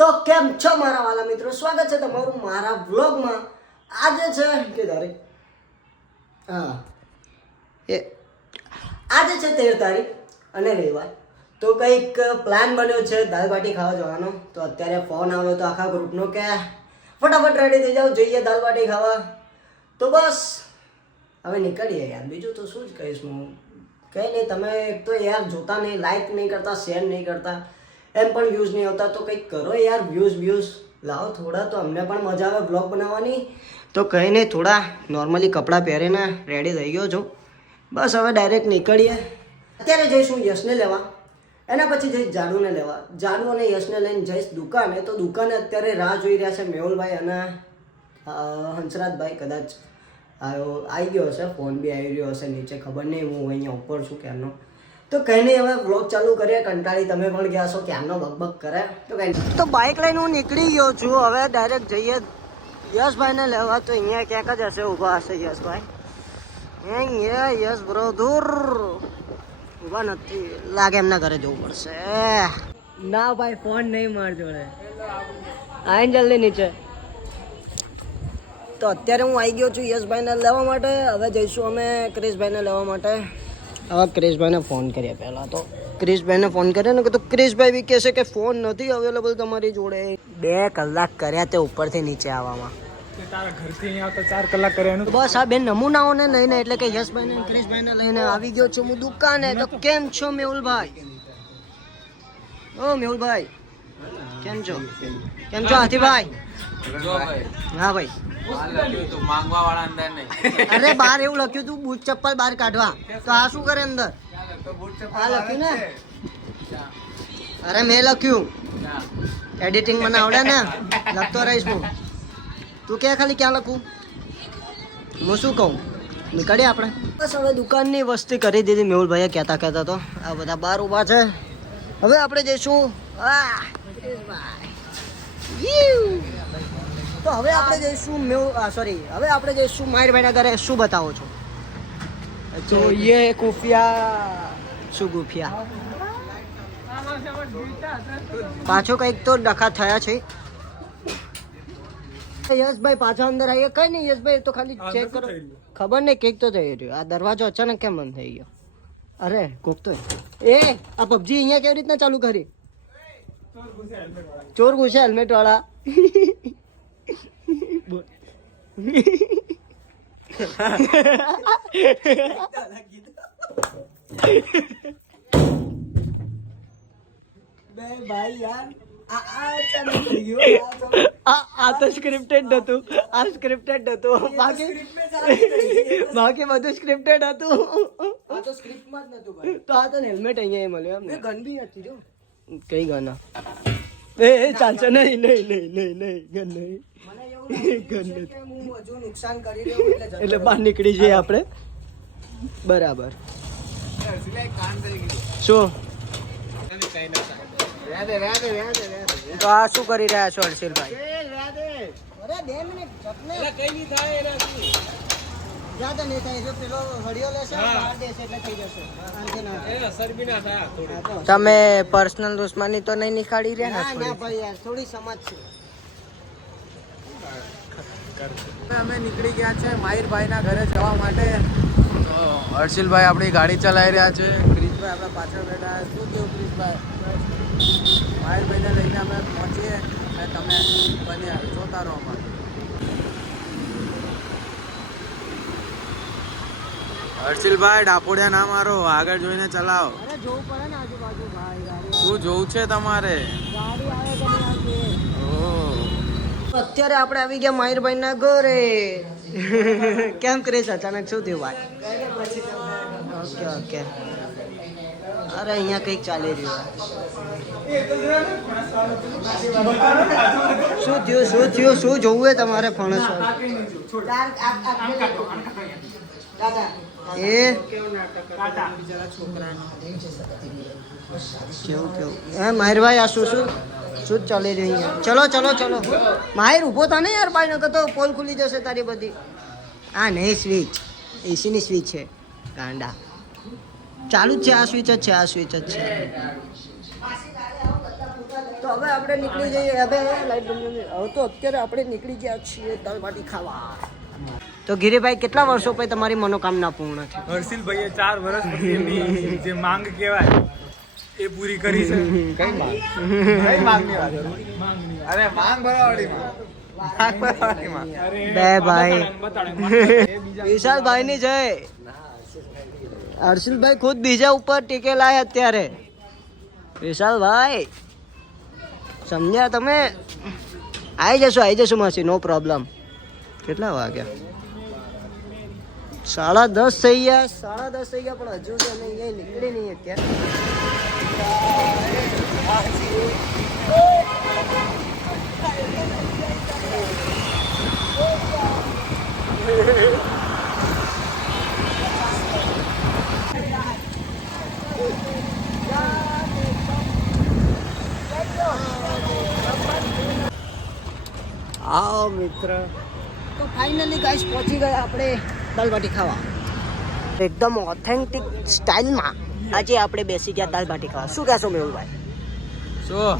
તો કેમ છો મારા વાલા મિત્રો, સ્વાગત છે તમારું મારા વ્લોગમાં. આજે છે કે તારીખ આજે છે 13 તારીખ અને રવિવાર. તો કંઈક પ્લાન બન્યો છે દાલ બાટી ખાવા જવાનો. તો અત્યારે ફોન આવ્યો તો આખા ગ્રુપનો કે ફટાફટ રેડી થઈ જાઓ, જઈએ દાલ બાટી ખાવા. તો બસ હવે નીકળીએ યાર. બીજું તો શું જ કહીશ હું, કંઈ નહીં. તમે એક તો યાર જોતા નહીં, લાઈક નહીં કરતા, શેર નહીં કરતા, એમ પણ વ્યૂઝ નહીં આવતા. તો કંઈક કરો યાર, વ્યૂઝ લાવો થોડા, તો અમને પણ મજા આવે બ્લોગ બનાવવાની. તો કંઈ નહીં, થોડા નોર્મલી કપડાં પહેરીને રેડી થઈ ગયો છું. બસ હવે ડાયરેક્ટ નીકળીએ. અત્યારે જઈશું યશને લેવા, એના પછી જઈશ જાડુને લેવા. જાડુ અને યશને લઈને જઈશ દુકાને. તો દુકાને અત્યારે રાહ જોઈ રહ્યા છે મેહુલભાઈ અને હંસરાજભાઈ. કદાચ આવી ગયો હશે, ફોન બી આવી રહ્યો હશે નીચે, ખબર નહીં. હું અહીંયા ઉપર છું ક્યારનો. તો કંઈ નહીં, હવે વ્લોગ ચાલુ કરીએ. કંટાળી તમે પણ ગયા છો, ક્યારનો બકબક કરે. તો કંઈ નહીં, તો બાઇક લઈને હું નીકળી ગયો છું. હવે ડાયરેક્ટ જઈએ યશભાઈને લેવા. તો અહીંયા ક્યાંક જ હશે, ઊભા હશે યશભાઈ. યસ બ્રો દૂર ઊભા નથી લાગે, એમના ઘરે જવું પડશે. ના ભાઈ, ફોન નહીં માર જોડે. આઈને જલ્દી નીચે. તો અત્યારે હું આવી ગયો છું યશભાઈને લેવા માટે. હવે જઈશું અમે ક્રિશભાઈને લેવા માટે. હવે ક્રિશભાઈને ફોન કરીએ પહેલાં. તો ક્રિશભાઈને ફોન કર્યો ને, તો ક્રિશભાઈ બી કહેશે કે ફોન નથી અવેલેબલ તમારી જોડે. 2 કલાક કર્યા તે ઉપરથી નીચે આવવામાં. તારા ઘરથી અહીંયા આવતા 4 કલાક કર્યા. બસ આ બે નમૂનાઓને લઈને, એટલે કે યશભાઈને અને ક્રિશભાઈને લઈને આવી ગયો છું હું દુકાને. તો કેમ છો મેહુલભાઈ? ઓ મેહુલભાઈ કેમ છો? કેમ છો હાથીભાઈ? હા ભાઈ. અરે બહાર એવું લખ્યું તું બૂટ ચપ્પલ બહાર કાઢવા, તો આ શું કરે અંદર? આ લખ્યું ને? અરે મેં લખ્યું, એડિટિંગ મને આવડે ને, લખતો રહીશ હું. તું કે ખાલી ક્યાં લખું? હું શું કહું? નીકળીએ આપણે. બસ હવે દુકાનની વસ્તી કરી દીધી. મેહુલભાઈએ કહેતા તો આ બધા બહાર ઊભા છે. હવે આપણે જઈશું તો હવે આપણે જઈશું હવે આપણે જઈશું માયરભાઈના ઘરે. શું બતાવો છો? તો ये खुफिया શું ગુફિયા? પાછો કંઈક તો ડખા થયા છે. યશભાઈ પાછા અંદર આવીએ. કઈ નહીં યશભાઈ, તો ખાલી ચેક કરો. ખબર નહીં કંઈક તો થઈ રહ્યું. આ દરવાજો અચાનક કેમ બંધ થઈ ગયો? અરે કોક તો આ પબજી અહીંયા કેવી રીતના ચાલુ કરી? ચોર ઘૂસે હેલ્મેટ વાળા. ભાઈ યાર આ તો સ્ક્રિપ્ટેડ હતું. આ સ્ક્રિપ્ટેડ હતું. બાકી બધું સ્ક્રિપ્ટેડ હતું. આ તો સ્ક્રિપ્ટમાં જ નતું ભાઈ. તો આ તો હેલ્મેટ અહીંયા મળ્યો એમ. ગન બી નથી જો. કઈ ગન? એ ચાલશે નહીં ગન નહીં. નુકસાન કરી રહ્યો એટલે બહાર નીકળી જઈએ આપણે. બરાબર. શું તો આ શું કરી રહ્યા છો હર્ષિલભાઈ? તમે પર્સનલ દુશ્મની તો નહીં નીકાળી રહ્યા ને? થોડી સમજ છે. અમે નીકળી ગયા છે માહિરભાઈના ઘરે જવા માટે. તો હર્ષિલભાઈ આપણી ગાડી ચલાવી રહ્યા છે, ક્રિશભાઈ આપણા પાછળ બેઠા. શું કેવું ક્રિશભાઈ? માહિરભાઈને લઈને અમે પહોંચીએ અને તમે બન્યા જોતા રહો અમારે. હર્ષિલભાઈ ડાપોડિયા ના મારો, આગળ જોઈને ચલાવો. જોવું પડે ને આજુબાજુ ભાઈ. શું જોવું છે તમારે? અત્યારે આપણે આવી ગયા માહિરભાઈ ના ઘરે. કેમ ક્રેશ અચાનક શું થયું ભાઈ? ઓકે. અરે અહીંયા કંઈક ચાલી રહ્યું. શું થયું? શું જોવું એ તમારે? ફણસ કેવું માહિરભાઈ આ શું ચાલી રહ્યું? ચલો માહિર ઉભો થા ને યાર. ભાઈ નકર તો પોલ ખુલી જશે તારી બધી. આ નહીં સ્વિચ, એસીની સ્વિચ છે ગાંડા. ચાલુ જ છે. આ સ્વિચ જ છે. તો હવે આપણે નીકળી જઈએ. હવે લાઈટ બંધ. હવે તો અત્યારે આપણે નીકળી ગયા છીએ દાલબાટી ખાવા. તો ગિરીભાઈ કેટલા વર્ષો પછી તમારી મનોકામના પૂર્ણ થઈ? હર્ષિલભાઈએ 4 વર્ષ પછી એમની જે માંગ કહેવાય એ પૂરી કરી છે. કઈ માંગની વાત? અરે માંગ ભરવાડી માં. બે ભાઈ વિશાલભાઈ ની જય. હર્ષિલભાઈ ખુદ બીજા ઉપર ટીકેલા છે અત્યારે. વિશાલભાઈ સમજ્યા તમે? આવી જશો માસી, નો પ્રોબ્લેમ. કેટલા વાગ્યા? 10:30 થઈ ગયા. 10:30 થઈ ગયા પણ હજુ તો નહીં નીકળી નહીં અત્યારે. આવો મિત્ર. તો ફાઇનલી ગાઈસ પહોંચી ગયા આપણે દાલબાટી ખાવા. એકદમ ઓથેન્ટિક સ્ટાઇલમાં આજે આપણે બેસી ગયા દાલબાટી ખાવા. શું કહેશો મેહુલભાઈ? શું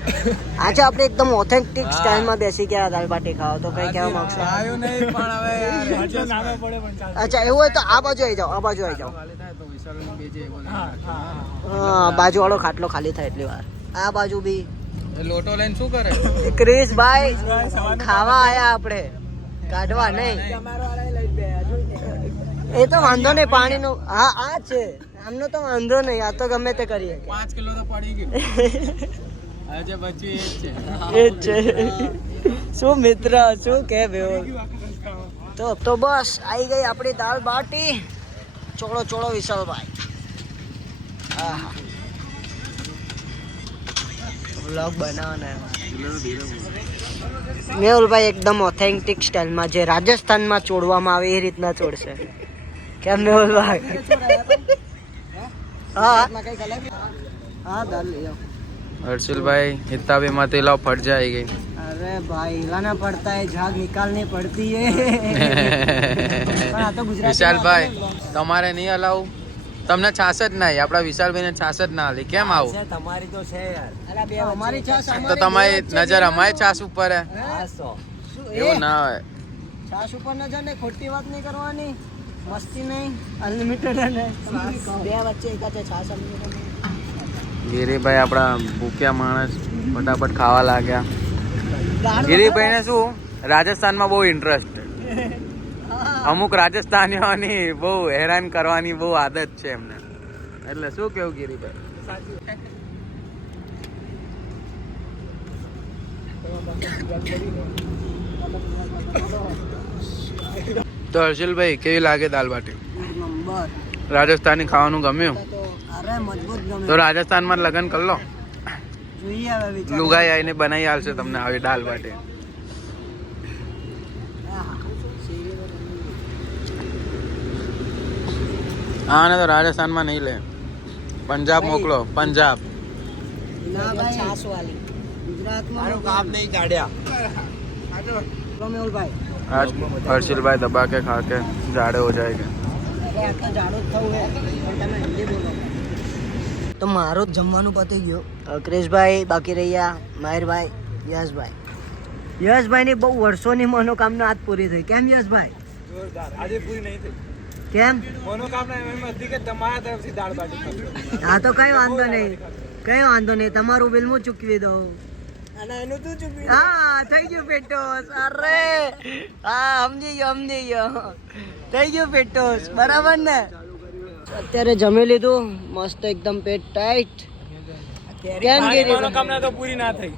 આજે આપણે એકદમ ઓથેન્ટિક સ્ટાઇલમાં બેસી ગયા દાલબાટી ખાવા. તો કઈ કહેવા માંગશો? આવ્યું નહીં પણ હવે યાર નામે પડે પણ ચાલે. અચ્છા એવું હોય તો આ બાજુ આવી જાઓ. આ બાજુ આવી જાઓ. ખાલી થાય તો વિશાલનું બેજે એવો હા બાજુવાળો ખાટલો ખાલી થાય એટલી વાર. આ બાજુ બી એ લોટો લઈને શું કરે? ક્રિશભાઈ ખાવા આયા આપણે, કાઢવા નહીં. એ તો વાંધો નહીં, પાણીનો. હા આ છે, આમનો તો વાંધો નહીં. આ તો ગમે તે કરીએ. 5 કિલો તો પડી ગયું. આજે બચ્યું એ જ છે. શું મિત્ર, શું કે બેવો. તો બસ આવી ગઈ આપણી દાલ બાટી. ચોળો ચોળો વિશાલભાઈ. આહા વ્લોગ બનાવવાના મેહુલભાઈ એકદમ ઓથેન્ટિક સ્ટાઇલમાં જે રાજસ્થાનમાં ચોડવામાં આવે એ રીતના ચોડશે. કેમ મેહુલભાઈ? હા હા દાલ લઈ આવો. हर्षिल इतना भी मत हिलाओ, फट जाएगी. अरे भाई हिलाना पड़ता है, झाग निकालनी पड़ती है. विशाल તમારે નહીં હલાવું? તમને છાસ જ નહીં. આપણા વિશાલભાઈ ને છાસ જ ના હાલી. કેમ આવું? તમારી તો છે યાર. અમારી છાસ તો તમારી નજર અમારી છાસ ઉપર હે. એવું ના હોય. છાસ ઉપર નજર ને ખોટી વાત નહીં કરવાની. મસ્તી નહીં, અનલિમિટેડ ને બે વચ્ચે એકાચે છાસ અનલિમિટેડ. ગિરીભાઈ આપણા ભૂખ્યા માણસ ફટાફટ ખાવા લાગ્યા. ગિરીભાઈ ને શું રાજસ્થાનમાં બહુ ઇન્ટરેસ્ટ. અમુક રાજસ્થાનીઓની બહુ હેરાન કરવાની બહુ આદત છે એમને. એટલે શું કેવું ગિરીભાઈ? તો હર્ષિલભાઈ કેવી લાગે દાલ બાટી? રાજસ્થાની ખાવાનું ગમ્યું? અરે મજબૂત ગમે. તો રાજસ્થાનમાં લગ્ન કરી લો. જોઈએ હવે વિચાર. લુગાઈ આવીને બનાવી આલશે તમને આવી દાલ બાટી. હા ને તો રાજસ્થાનમાં નહીં લે, પંજાબ મોકલો. પંજાબ ના ભાઈ છાસ વાલી ગુજરાતમાં કામ નહીં કાઢ્યા. મેહુલભાઈ आज हर्षिल भाई दबा के खा के जाड़े हो जाएंगे. તો મારો જ જમવાનું પતી ગયો. ક્રિશભાઈ બાકી રહ્યા, માહિરભાઈ, યશભાઈ. યશભાઈની બહુ વર્ષોની મનોકામના આજ પૂરી થઈ. કેમ યશભાઈ? જોરદાર. આજે પૂરી નહીં થઈ. કેમ? મનોકામના એમ હતી કે તમારા તરફથી દાળ બાટી ખાવી. હા તો કઈ વાંધો નહીં, કઈ વાંધો નહીં. તમારું બિલ હું ચૂકવી દઉં. હા થઈ ગયું પેટોસ. અરે હા સમજી ગયો. થઈ ગયું પેટોસ, બરાબર ને? અત્યારે જમી લીધું મસ્ત એકદમ, પેટ ટાઈટ. કેમ ગીરી? મનોકામના તો પૂરી ના થઈ.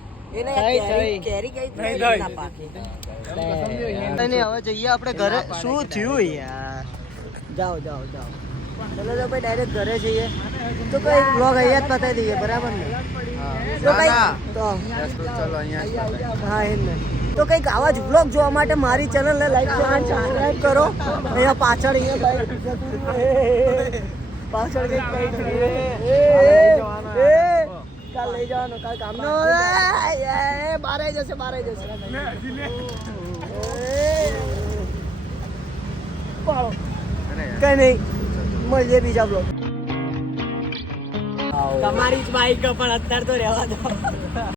હવે જઈએ આપણે ઘરે. શું થયું યાર? જાઓ ચલો તો ભાઈ ડાયરેક્ટ ઘરે જઈએ. તો કઈ બ્લોગ અહીંયા જ પતાવી દઈએ, બરાબર ને? તો કઈ તો હા એમ ને. તો કંઈક આવા જ બ્લોગ જોવા માટે મારી ચેનલને લાઈક શેર અને સબસ્ક્રાઇબ કરો. અહીંયા પાછળ પાછળ કંઈક કાલ લઈ જવાનો, કાલ કામ નો બારે જશે. કઈ નહીં, મળીએ બીજા બ્લોગ. તમારી જ બાઈક પણ અત્યારે તો રહેવા દો.